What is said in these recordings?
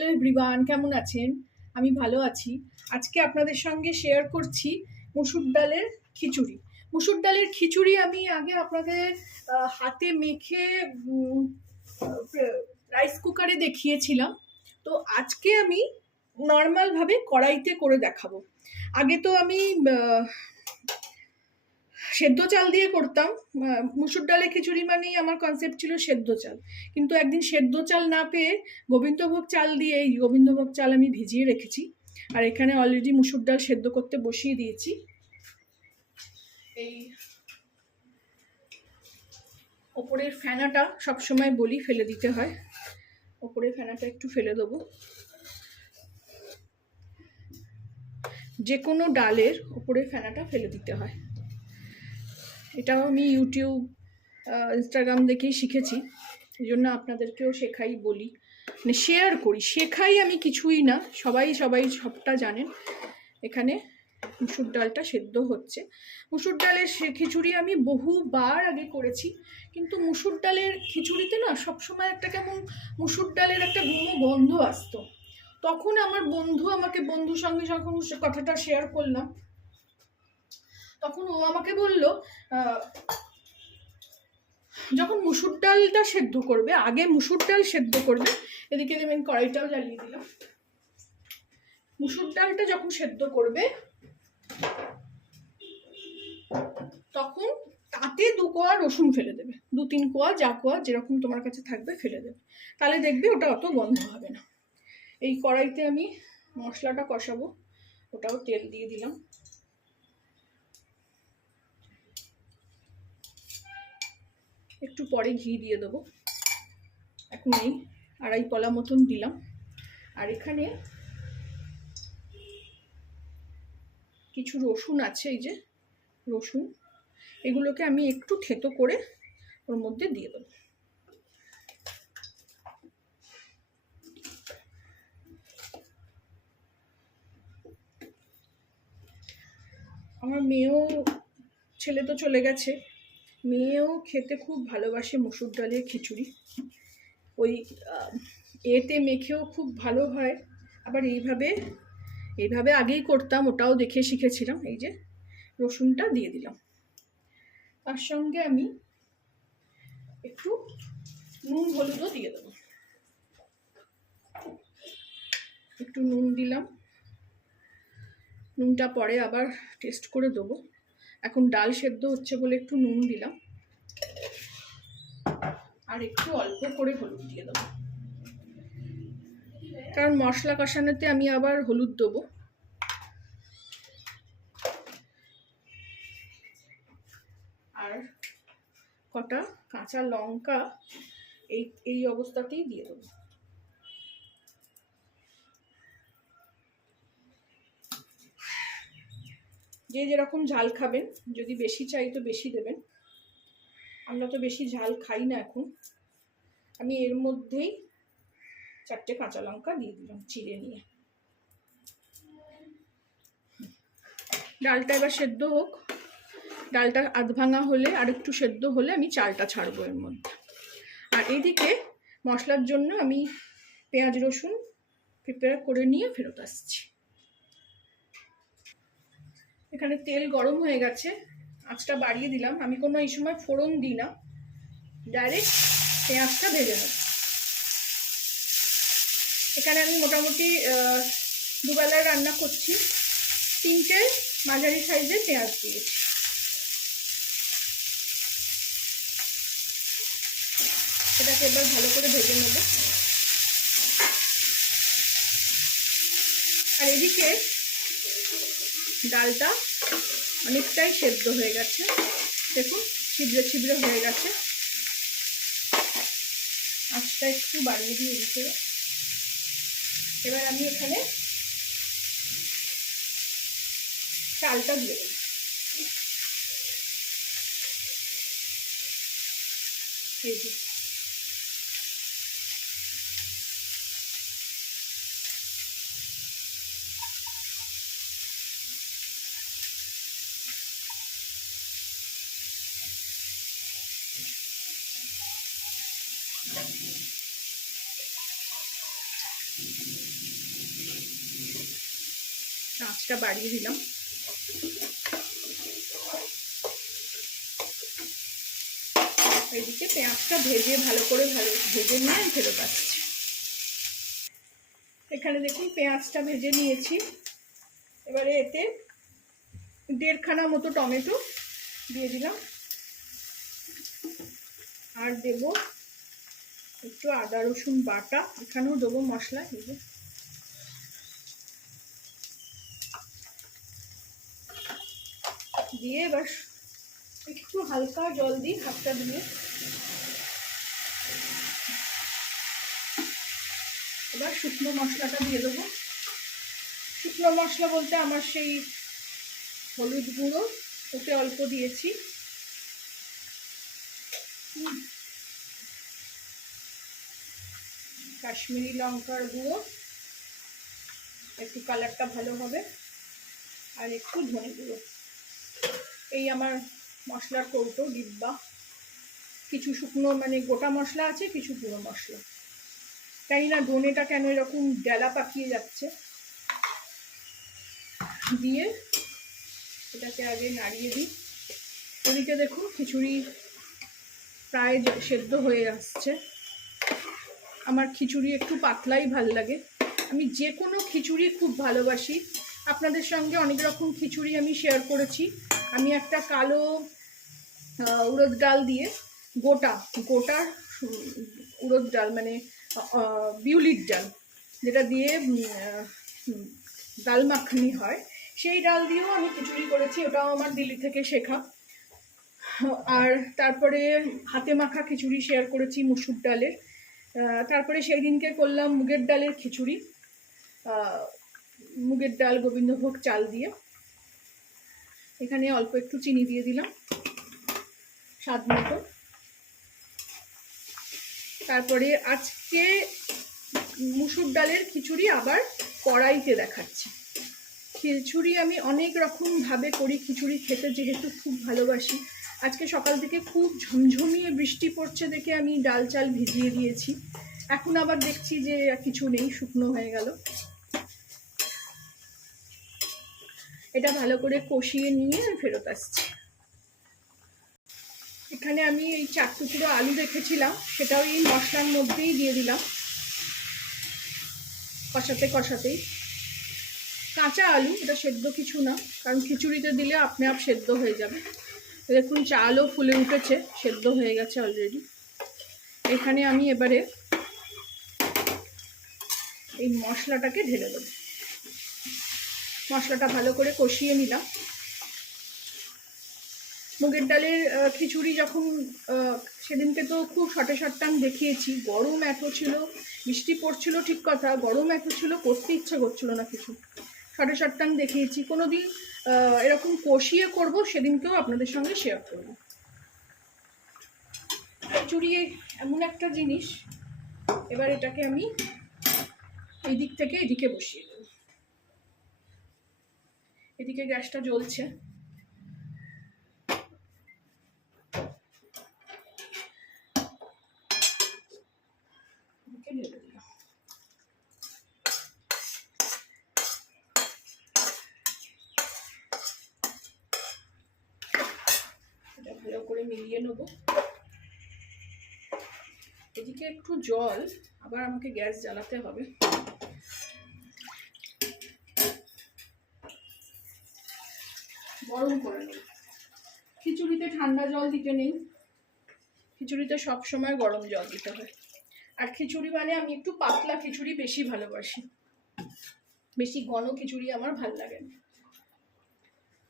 Hello everyone, কেমন আছেন? আমি ভালো আছি। আজকে আপনাদের সঙ্গে শেয়ার করছি মসুর ডালের খিচুড়ি। মসুর ডালের খিচুড়ি আমি আগে আপনাদের হাতে মেখে রাইস কুকারে দেখিয়েছিলাম। তো আজকে আমি নর্মালভাবে কড়াইতে করে দেখাবো। আগে তো আমি সেদ্ধ চাল দিয়ে করতাম। মুসুর ডালের খিচুড়ি মানেই আমার কনসেপ্ট ছিল সেদ্ধ চাল, কিন্তু একদিন সেদ্ধ চাল না পেয়ে গোবিন্দভোগ চাল দিয়ে, এই গোবিন্দভোগ চাল আমি ভিজিয়ে রেখেছি। আর এখানে অলরেডি মুসুর ডাল সেদ্ধ করতে বসিয়ে দিয়েছি। এই ওপরের ফেনাটা সবসময় বলি ফেলে দিতে হয়, ওপরের ফেনাটা একটু ফেলে দেবো। যে কোনো ডালের ওপরের ফেনাটা ফেলে দিতে হয়। এটাও আমি ইউটিউব ইনস্টাগ্রাম দেখেই শিখেছি, এই জন্য আপনাদেরকেও শেখাই, বলি, মানে শেয়ার করি। শেখাই আমি কিছুই না, সবাই সবটা জানেন। এখানে মুসুর ডালটা সেদ্ধ হচ্ছে। মুসুর ডালের খিচুড়ি আমি বহুবার আগে করেছি, কিন্তু মুসুর ডালের খিচুড়িতে না সবসময় একটা কেমন মুসুর ডালের একটা গুঁড়ো গন্ধ আসতো। তখন আমার বন্ধুর সঙ্গে যখন কথাটা শেয়ার করলাম, তখন ও আমাকে বলল, যখন মুসুর ডালটা সেদ্ধ করবে, আগে মুসুর ডাল সেদ্ধ করবে। এদিকে আমি কড়াইটাও জ্বালিয়ে দিলাম। মুসুর ডালটা যখন সেদ্ধ করবে, তখন তাতে 2 কোয়া রসুন ফেলে দেবে, 2-3 কোয়া, যা কোয়া যেরকম তোমার কাছে থাকবে ফেলে দেবে। তাহলে দেখবে ওটা অত গন্ধ হবে না। এই কড়াইতে আমি মশলাটা কষাবো, ওটাও তেল দিয়ে দিলাম। একটু পরে ঘি দিয়ে দেবো। এখন এই 2.5 কলা মতন দিলাম। আর এখানে কিছু রসুন আছে, এই যে রসুন, এগুলোকে আমি একটু থেতো করে ওর মধ্যে দিয়ে দেবো। আমার ছেলে তো চলে গেছে, মেয়েও খেতে খুব ভালোবাসে মুসুর ডালের খিচুড়ি। ওই এতে মেখেও খুব ভালো হয়, আবার এইভাবে আগেই করতাম, ওটাও দেখে শিখেছিলাম। এই যে রসুনটা দিয়ে দিলাম, তার সঙ্গে আমি একটু নুন হলুদও দিয়ে দেবো। একটু নুন দিলাম, নুনটা পরে আবার টেস্ট করে দেবো। এখন ডাল সেদ্ধ হচ্ছে বলে একটু নুন দিলাম, আর একটু অল্প করে হলুদ দিয়ে দেবো, কারণ মশলা কষানোতে আমি আবার হলুদ দেবো। আর কটা কাঁচা লঙ্কা এই অবস্থাতেই দিয়ে দেবো। যে যেরকম ঝাল খাবেন, যদি বেশি চাই তো বেশি দেবেন। আমরা তো বেশি ঝাল খাই না এখন। আমি এর মধ্যেই 4টে কাঁচা লঙ্কা দিয়ে দিলাম চিড়ে নিয়ে। ডালটা এবার সেদ্ধ হোক। ডালটা আধ ভাঙা হলে, আর একটু সেদ্ধ হলে আমি চালটা ছাড়বো এর মধ্যে। আর এইদিকে মশলার জন্য আমি পেঁয়াজ রসুন প্রিপেয়ার করে নিয়ে ফেরত আসছি। এখানে তেল গরম হয়ে গেছে, আঁচটা বাড়িয়ে দিলাম। আমি কোনো এই সময় ফোড়ন দিই না, ডাইরেক্ট পেঁয়াজটা ভেজে নেব। এখানে আমি মোটামুটি 2 বেলায় রান্না করছি, 3টে মাঝারি সাইজের পেঁয়াজ দিয়েছি। এটাকে এবার ভালো করে ভেজে নেব। আর এদিকে ডালটা অনেকটাই সেদ্ধ হয়ে গেছে, দেখুন ছিদ্রে ছিদ্রে হয়ে গেছে। আঁচটা একটু বাড়িয়ে দিয়ে দিতে। এবার আমি এখানে চালটা দিয়ে দেব। এই যে আঁচটা বাড়িয়ে দিলাম। এদিকে পেঁয়াজটা ভেজে ভালো করে ভেজে নিয়ে ফেরত আসছি। এখানে দেখুন পেঁয়াজটা ভেজে নিয়েছি। এবারে এতে 1.5 খানা মতো টমেটো দিয়ে দিলাম, আর দেব একটু আদা রসুন বাটা। এখানেও দেবো মশলা, দিয়ে এবার একটু হালকা জল দিই হাতটা দিয়ে। এবার শুকনো মশলাটা দিয়ে দেবো। শুকনো মশলা বলতে আমার সেই হলুদ গুঁড়ো ওতে অল্প দিয়েছি, কাশ্মীরি লঙ্কার গুঁড়ো, একটু কালারটা ভালো হবে, আর একটু ধনে গুঁড়ো। এই আমার মশলার কৌটো ডিব্বা। কিছু শুকনো মানে গোটা মশলা আছে, কিছু গুঁড়ো মশলা। তাই না ধনেটা কেন এরকম ডেলা পাকিয়ে যাচ্ছে। দিয়ে এটাকে আগে নাড়িয়ে দিই। ওদিকে দেখুন খিচুড়ি প্রায় সেদ্ধ হয়ে আসছে। আমার খিচুড়ি একটু পাতলাই ভাল লাগে। আমি যে কোনো খিচুড়ি খুব ভালোবাসি। আপনাদের সঙ্গে অনেক রকম খিচুড়ি আমি শেয়ার করেছি। আমি একটা কালো উড়দ ডাল দিয়ে গোটা উড়দ ডাল মানে বিউলির ডাল, যেটা দিয়ে ডাল মাখনি হয়, সেই ডাল দিয়েও আমি খিচুড়ি করেছি। ওটাও আমার দিল্লি থেকে শেখা। আর তারপরে হাতে মাখা খিচুড়ি শেয়ার করেছি মুসুর ডালের। তারপরে সেই দিনকে করলাম মুগের ডালের খিচুড়ি, মুগের ডাল গোবিন্দভোগ চাল দিয়ে। এখানে অল্প একটু চিনি দিয়ে দিলাম স্বাদ মতো। তারপরে আজকে মুসুর ডালের খিচুড়ি আবার কড়াইতে দেখাচ্ছি। খিচুড়ি আমি অনেক রকম ভাবে করি। খিচুড়ি খেতে যেহেতু খুব ভালোবাসি। আজকে সকাল থেকে খুব ঝমঝমিয়ে বৃষ্টি পড়ছে দেখে আমি ডাল চাল ভিজিয়ে দিয়েছি। এখন আবার দেখছি যে কিছু নেই, শুকনো হয়ে গেল। এটা ভালো করে কষিয়ে নিয়ে ফেরত আসছি। এখানে আমি এই 4 টুকরো আলু রেখেছিলাম, সেটাও এই মশলার মধ্যেই দিয়ে দিলাম কষাতে কষাতেই। কাঁচা আলু, এটা সেদ্ধ কিছু না, কারণ খিচুড়িতে দিলে আপনি আপ সেদ্ধ হয়ে যাবে। দেখুন চালও ফুলে উঠেছে, সেদ্ধ হয়ে গেছে অলরেডি। এখানে আমি এবারে এই মশলাটাকে ঢেলে দেব। মশলাটা ভালো করে কষিয়ে নিলাম। মুগের ডালের খিচুড়ি যখন সেদিনকে তো খুব শর্টে শর্টান দেখিয়েছি। গরম এত ছিল, বৃষ্টি পড়ছিল ঠিক কথা, গরম এত ছিল, করতে ইচ্ছা করছিল না কিছু। শর্টে শর্টান দেখিয়েছি। কোনোদিন এরকম কষিয়ে করব, সেদিনকেও আপনাদের সঙ্গে শেয়ার করব। খিচুড়ি এমন একটা জিনিস, এবার এটাকে আমি এই দিক থেকে এদিকে বসিয়ে দেব। এদিকে গ্যাসটা জ্বলছে। এটা ভালো করে মিলিয়ে নেব। এদিকে একটু জল, আবার আমাকে গ্যাস জ্বালাতে হবে। গরম করে নেব। খিচুড়িতে ঠান্ডা জল দিতে নেই, খিচুড়িতে সব সময় গরম জল দিতে হয়। আর খিচুড়ি মানে আমি একটু পাতলা খিচুড়ি বেশি ভালোবাসি, বেশি ঘন খিচুড়ি আমার ভাল লাগে না।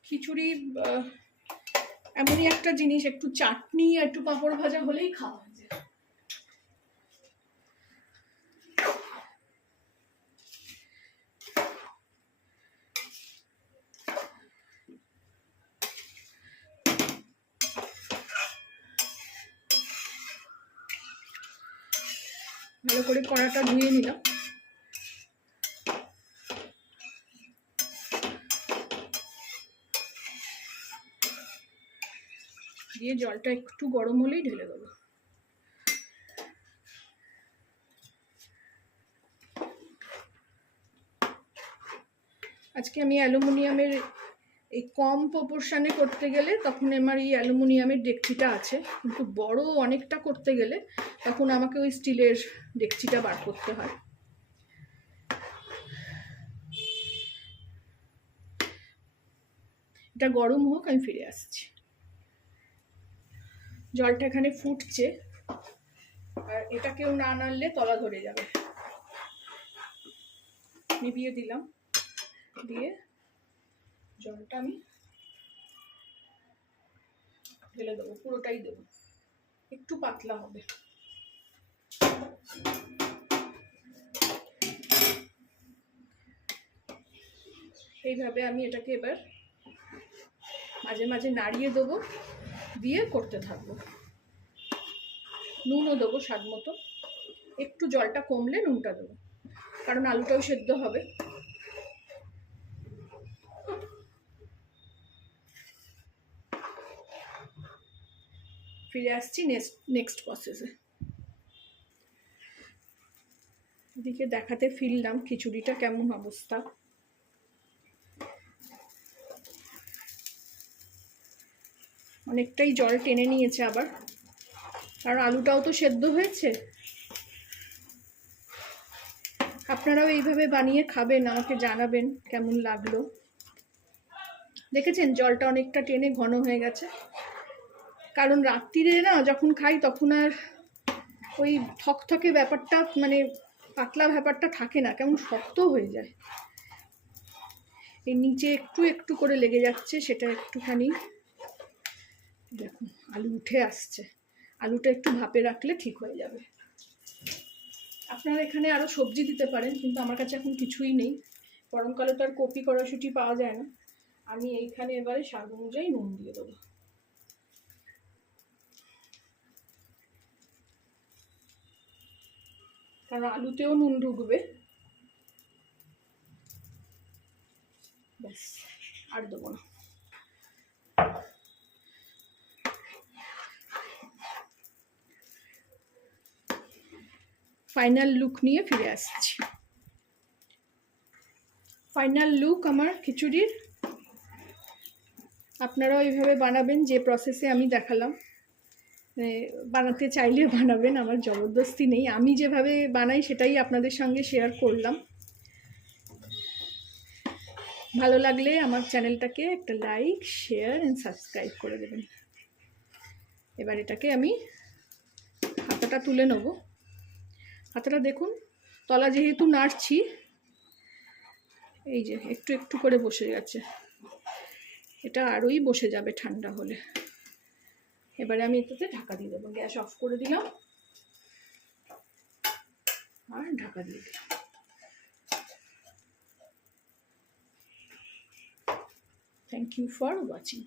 খিচুড়ি এমনই একটা জিনিস, একটু চাটনি আর একটু পাঁপড় ভাজা হলেই খাওয়া যায়। ভালো করে কড়াটা ধুয়ে নিলাম। দিয়ে জলটা একটু গরম হলেই ঢেলে দেবো। আজকে আমি অ্যালুমিনিয়ামের এই কম প্রপোর্শনে করতে গেলে তখন আমার এই অ্যালুমিনিয়ামের ডেকচিটা আছে, কিন্তু বড় অনেকটা করতে গেলে তখন আমাকে ওই স্টিলের ডেকচিটা বার করতে হয়। এটা গরম হোক, আমি ফিরে আসছি। জলটা এখানে ফুটছে, আর এটা কেউ না নাড়লে তলা ধরে যাবে। নিভিয়ে দিলাম, দিয়ে জলটা আমি ঢেলে দেবো, পুরোটাই দেবো, একটু পাতলা হবে। এইভাবে আমি এটাকে এবার মাঝে মাঝে নাড়িয়ে দেবো, দিয়ে করতে থাকবো। নুনও দেবো স্বাদ মতো, একটু জলটা কমলে নুনটা দেবো, কারণ আলুটাও সেদ্ধ হবে। ফিরে আসছি নেক্সট প্রসেসে। এদিকে দেখাতে ফিরলাম খিচুড়িটা কেমন অবস্থা। অনেকটাই জল টেনে নিয়েছে আবার, কারণ আলুটাও তো সেদ্ধ হয়েছে। আপনারাও এইভাবে বানিয়ে খাবেন, আমাকে জানাবেন কেমন লাগলো। দেখেছেন জলটা অনেকটা টেনে ঘন হয়ে গেছে, কারণ রাত্রিরে না যখন খাই তখন আর ওই থকথকে ব্যাপারটা, মানে পাতলা ব্যাপারটা থাকে না, কেমন শক্ত হয়ে যায়। এই নিচে একটু একটু করে লেগে যাচ্ছে, সেটা একটুখানি দেখুন আলু উঠে আসছে। আলুটা একটু ভাপে রাখলে ঠিক হয়ে যাবে। আপনারা এখানে আরও সবজি দিতে পারেন, কিন্তু আমার কাছে এখন কিছুই নেই। গরমকালে তো আর কপি কড়াশুটি পাওয়া যায় না। আমি এইখানে এবারে স্বাদ অনুযায়ী নুন দিয়ে দেবো। কারণ আলুতেও নুন ঢুকবে। ব্যাস, আর দেবো না। ফাইনাল লুক নিয়ে ফিরে আসছি। ফাইনাল লুক আমার খিচুড়ির। আপনারাও এইভাবে বানাবেন, যে প্রসেসে আমি দেখালাম। বানাতে চাইলে বানাবেন, আমার জবরদস্তি নেই। আমি যেভাবে বানাই সেটাই আপনাদের সঙ্গে শেয়ার করলাম। ভালো লাগলে আমার চ্যানেলটাকে একটা লাইক, শেয়ার অ্যান্ড সাবস্ক্রাইব করে দেবেন। এবার এটাকে আমি হাতাটা তুলে নেব। হাতাটা দেখুন, তলা যেহেতু নাড়ছি, এই যে একটু একটু করে বসে গেছে। এটা আরোই বসে যাবে ঠান্ডা হলে। এবারে আমি এটাতে ঢাকা দিয়ে দেবো। গ্যাস অফ করে দিলাম আর ঢাকা দিয়ে দিলাম। Thank you for watching.